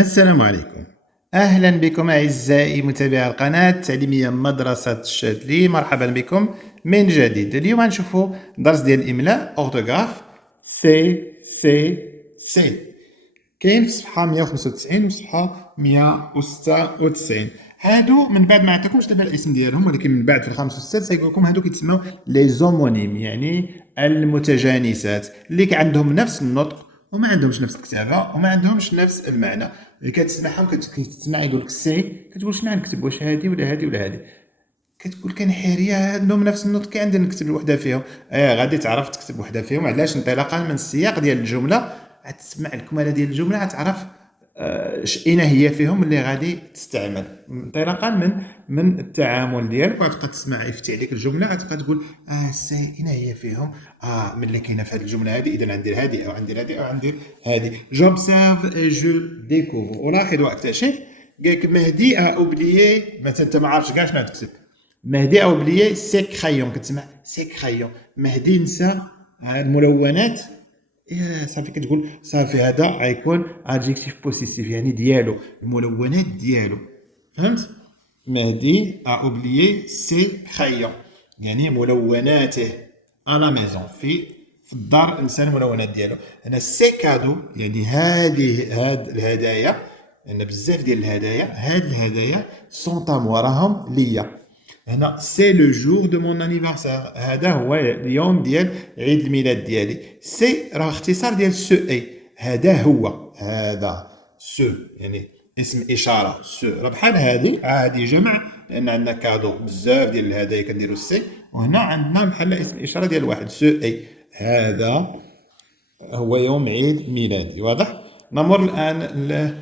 السلام عليكم. أهلا بكم أعزائي متابعي القناة التعليمية مدرسة الشاذلي. مرحبا بكم من جديد. اليوم غنشوفوا درس ديال الإملاء أورتوغراف سي. كاين في الصفحة 195 وصفحة 196. هادو من بعد ما عطيكمش دابا الاسم ديالهم، ولكن من بعد في الخامس والسادس غيقول لكم هادو كيتسموا لي زومونيم، يعني المتجانسات اللي عندهم نفس النطق وما عندهمش نفس الكتابه وما عندهمش نفس المعنى. اللي كتسمعهم كتسمع يقول لك سي، كتقول شنو غنكتب، واش هادي ولا هادي ولا هادي؟ كتقول كان حيريه عندهم نفس النطق، كي عندنا نكتب وحده فيهم. غادي تعرف تكتب وحده فيهم. علاش؟ انطلاقا من السياق ديال الجمله غتسمع الكماله ديال الجمله، غتعرف اين هي فيهم اللي غادي تستعمل. انطلاقا من التعامل ديالك غتبقى تسمع يفتح عليك الجمله، غتبقى تقول سي اين هي فيهم. ملي كاينه في هذه الجمله هذه، اذا غندير هذه او غندير هذه او غندير هذه. جوبسيرف اي جو ديكوفر. الاحظ واكتشف. قالك مهدي اوبليي، مثلا انت ما عارفش كاع شنو تكتب. مهدي اوبليي سي كرايون، كتسمع سي كرايون. مهدي نسى الملونات. صافي كتقول صافي هذا غيكون ادجيكتيف بوسيسيف، يعني ديالو، الملونات ديالو. فهمت؟ مهدي اوبليي سي كرايون، يعني ملوناته. انا ميزون، في الدار نسى الملونات ديالو. هنا سي كادو، يعني هاد الهدايا، لان بزاف ديال الهدايا، هاد الهدايا سون تاموا، راهم ليا. هنا سي لو جور دو مون انيفرسير، هذا هو اليوم ديال عيد الميلاد ديالي. سي راه اختصار ديال سو اي، هذا هو، هذا سو يعني اسم اشاره. سو راه بحال هذه جمع، لان عندنا كادو بزاف ديال الهدايا كنديروا سي، وهنا عندنا بحال اسم اشاره ديال واحد، سو اي. هذا هو يوم عيد ميلادي. واضح؟ نمر الان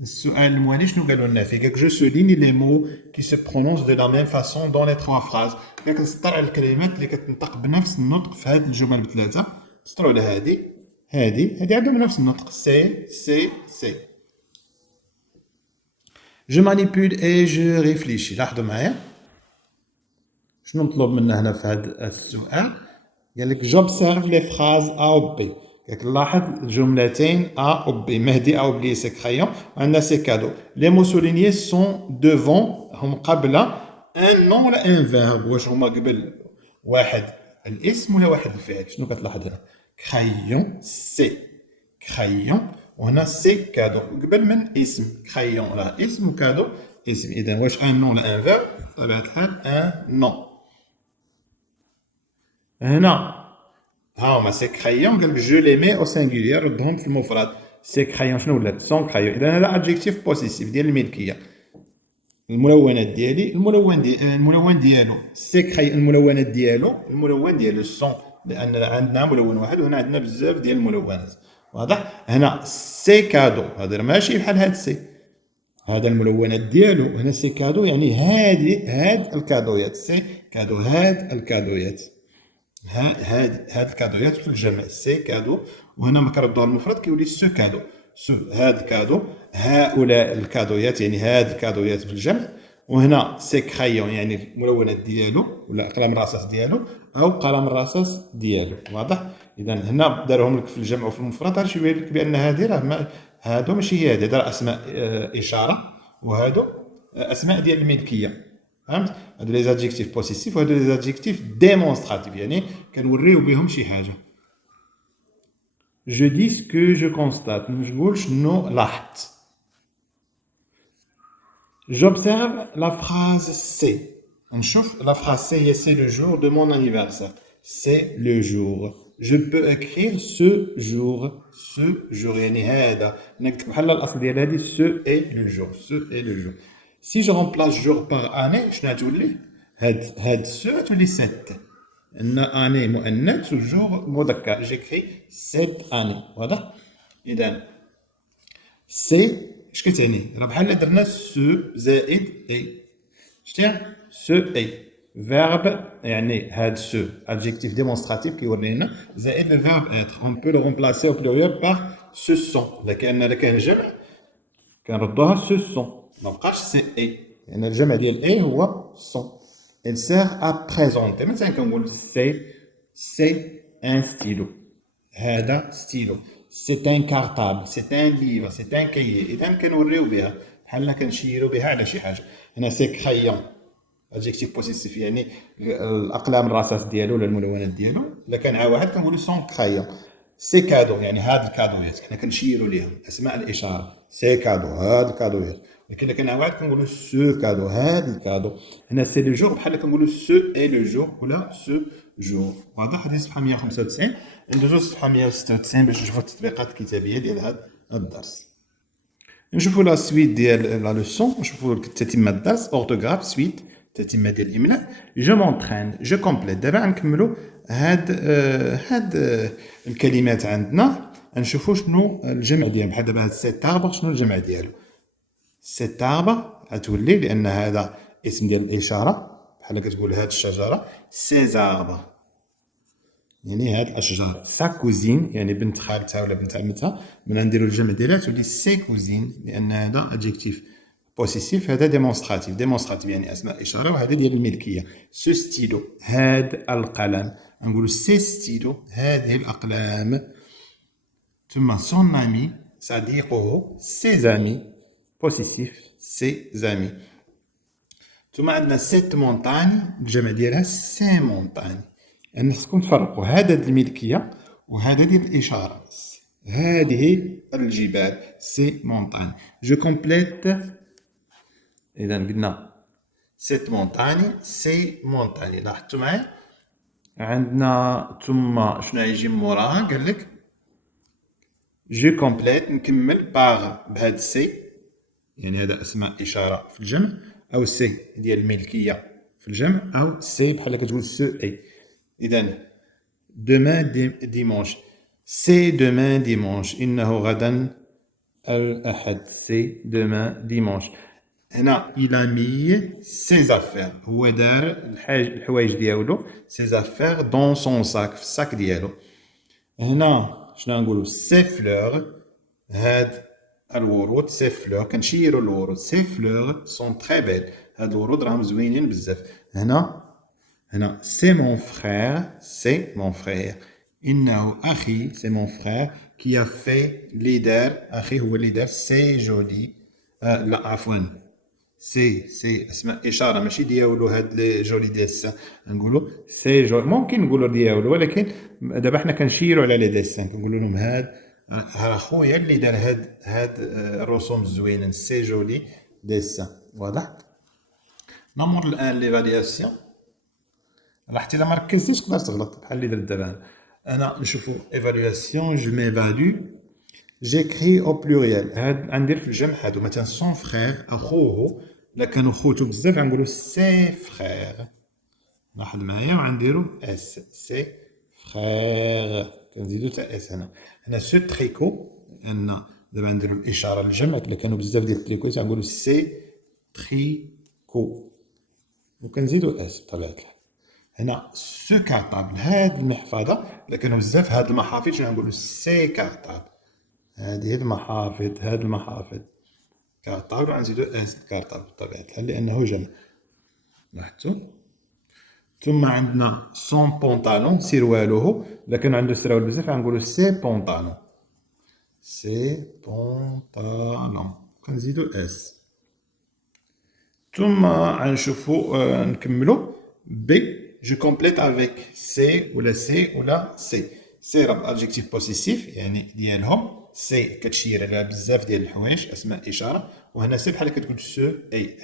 السؤال الموالي. شنو قالوا لنا فيه؟ قالك جو سوليني لي مو كي سو برونونس دو لا ميم فاسون دون لي تخوا فراز. قالك نسطر على الكلمات اللي كتنطق بنفس النطق في هذه الجمل بثلاثه. نسطروا على هذه عندهم نفس النطق، سي. جو مانيبول اي جو ريفليشي. لاحظوا معايا شنو مطلوب منا هنا في هذا السؤال. قال لك جوبسيرف لي فراز ا و بي. قالك نلاحظ الجملتين ا و بي. مهدي ا و بلي سي كرايون، وعندنا سي كادو. لي مو سولينيي سون دوفون، هم قبل ان نون ولا ان فيرب. واش هما قبل واحد الاسم ولا واحد الفعل؟ شنو كتلاحظ هنا؟ كرايون سي كرايون، وهنا سي كادو قبل من اسم. كرايون راه اسم وكادو اسم. اذا واش ان نون ولا ان فيرب؟ بطبيعه الحال ان نون. هنا ها هما سي كرايون، قالك جو لي مي او سانغوليير، ردهم في المفرد. سي كرايون شنو ولات؟ سون كرايون. اذا هذا ادجيكتيف بوسيسيف ديال الملكيه. الملونات ديالي، الملون ديالو سي كرايون، الملونات ديالو، الملون ديالو سون، لان عندنا ملون واحد وهنا عندنا بزاف ديال الملونات. واضح؟ هنا سي كادو، هذا ماشي بحال هاد سي، هذا الملونات ديالو. هنا سي كادو يعني هاد الكادويات. سي كادو هاد الكادويات، هاد الكادويات في الجمع سي كادو. وهنا ما كردوها المفرد كيولي سو كادو. سو هاد كادو، هؤلاء الكادويات يعني هاد الكادويات في الجمع. وهنا سي كرايون يعني الملونات ديالو ولا قلم الرصاص ديالو او قلم الرصاص ديالو. واضح؟ اذا هنا دارهم لك في الجمع وفي المفرد باش يبين لك بان هذه راه هادو ماشي هي هذه، راه اسماء اشاره، وهادو اسماء ديال الملكيه. فهمت؟ هادو لي زادجيكتيف بوسيسيف وهادو لي زادجيكتيف ديمونستراتيف، يعني كنوريو بهم شي حاجه. جو دي سكو جو كونستات، نقول شنو لاحظت. j'observe la phrase c'est. نشوف la phrase c'est هي c'est le jour de mon anniversaire. C'est le jour. Je peux écrire ce jour يعني هذا. نكتب بحال الأصل ديال هذه ce est le jour. Ce est le jour. Si je remplace jour par année شنو غتولي؟ هاد ce تولي set. ان année مؤنث و jour مذكر. j'écris cette année. واضح؟ إذا سي اش كتعني؟ راه بحال درنا سو زائد اي. شتي سو اي فيرب، يعني هاد سو ادجيكتيف ديمونستراتيف كيورينا، زائد لو فيرب اتر. اون بو لو رومبلاسي او بلوريال باغ سو سون. الا كان جمع كنردوها سو سون، ما بقاش سي اي، لان الجمع ديال اي هو سون. il sert à présenter. مثلا كنقول سي ان ستيلو، هذا ستيلو. سي ان كارطابل، سي ان ليفر، سي ان كيي. اذا كنوريو بها بحال كنشيرو بها على شي حاجه. هنا سي كرايون ادجيكتيف بوسيسيف، يعني الاقلام الرصاص ديالو ولا الملونات ديالو. الا كان عا واحد كنقولوا سون كرايون. سي كادو، يعني هاد الكادويات حنا كنشيرو ليهم اسماء الاشاره. سي كادو، هاد الكادويات. لكن الا كان عا واحد كنقولوا سو كادو، هاد الكادو. هنا سي لو جور بحال كنقولوا سو اي لو جور ولا سو جور. واضح؟ هذه صفحه 195. ندوزو صفحه 196 باش نشوفوا التطبيقات الكتابيه ديال هذا الدرس. نشوفوا لا سويت ديال لا لوسون، نشوفوا تتمه الدرس. اورتوغراف سويت، تتمه ديال الاملاء. جو مونطرين، جو كومبليت. دابا غنكملوا هاد الكلمات عندنا. نشوفوا شنو الجمع ديالهم. بحال دابا هاد سيت اربر شنو الجمع ديالو. سيت اربر غتولي لان هذا اسم ديال الاشاره، بحال كتقول هاد الشجره سيزاربر، يعني هاد الاشجار. سا كوزين يعني بنت خالتها ولا بنت عمتها، من نديرو الجمع ديالها تولي سي كوزين، لان هذا ادجيكتيف بوسيسيف. هذا ديمونستراتيف، ديمونستراتيف يعني اسماء اشاره، وهذا ديال الملكيه. سو ستيلو، هاد القلم. نقولوا سي ستيلو، هذه الاقلام. ثم سون امي، صديقه. سي زامي، بوسيسيف، سي زامي. ثم عندنا سيت مونتاني، الجمع ديالها سي مونتاني. يعني خصكم تفرقوا هذا ديال الملكيه وهذا ديال الاشاره. هذه الجبال سي مونتاني. جو كومبليت. اذا قلنا سيت مونتاني سي مونتاني. لاحظتوا معايا؟ عندنا ثم شنو يجي موراها؟ قال لك جو كومبليت، نكمل باغ بهاد السي، يعني هذا اسماء اشاره في الجمع، او سي ديال الملكيه في الجمع، او سي بحال كتقول سو اي. اذا دومان ديمونش، سي دومان ديمونش، انه غدا الاحد. سي دومان ديمونش. هنا الى مي سي زافير، هو دار الحوايج ديالو سي زافير دون سون ساك، في الساك ديالو. هنا شنو نقولوا؟ سي فلور، هاد الورود سي فلور، كنشيروا الورود. سي فلور سون تري بيل، هاد الورود راهم زوينين بزاف. هنا سي مون فرير، سي مون فرير. انه اخي، سي مون فرير كي في لي دار، اخي هو اللي دار سي جولي. لا عفوا، سي اسماء اشاره ماشي ديالو. هاد لي جولي ديسان نقولوا سي جولي. ممكن نقولوا ديالو، ولكن دابا حنا كنشيروا على لي ديسان، كنقولوا لهم هاد خويا اللي دار هاد الرسوم الزوينين، سي جولي ديسان. واضح؟ نمر الان ليفالياسيون. لاحظتي الا ما ركزتيش تقدر تغلط بحال اللي درت دابا. انا نشوفوا ايفالياسيون. جو ميفالو، جيكري او بلوريال. هاد غندير في الجمع. هادو مثلا سون فخير، اخوه. الا كانوا خوتو بزاف غنقولوا سي فخير. لاحظ معايا، وغنديرو اس، سي فخير. كنزيدو تا اس. هنا سو تريكو، لان دابا نديرو الاشاره للجمع. الا كانوا بزاف ديال التريكوات غنقولوا سي تريكو، وكنزيدو اس بطبيعه الحال. هنا سو كارطابل، هاد المحفظه. الا كانوا بزاف هاد المحافظ شنو غنقولوا؟ سي كارطابل. هذه المحافظ، هاد المحافظ كارطابل، غنزيدو اس كارطابل بطبيعه الحال لانه جمع. لاحظتوا؟ ثم عندنا سون بونطالون، سروالوه. الا كان عنده سراول بزاف غنقولوا سي بونطالون، سي بونطالون، كنزيدو اس. ثم غنشوفوا نكملوا ب جو كومبليت افيك سي ولا سي ولا سي. سي راه ادجيكتيف بوسيسيف يعني ديالهم. سي كتشير على بزاف ديال الحوايج، اسماء اشاره. وهنا سي بحال كتقول سو اي،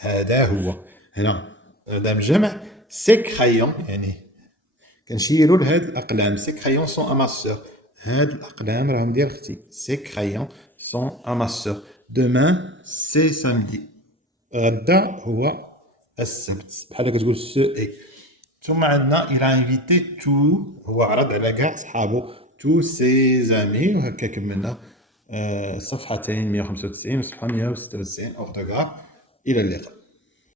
هذا هو. هنا هذا الجمع. سي كرايون يعني كنشيروا لهاد الاقلام. سي كرايون سون اماسور، هاد الاقلام راهم ديال اختي. سي كرايون سون اماسور. دومان سي سامدي، غدا هو السبت، بحال كتقول سو اي. ثم عندنا الى انفيتي تو، هو عرض على كاع صحابو. تو سي زامي. وهكا كملنا صفحتين 195 وصفحه 196 اورتوغراف. الى اللقاء.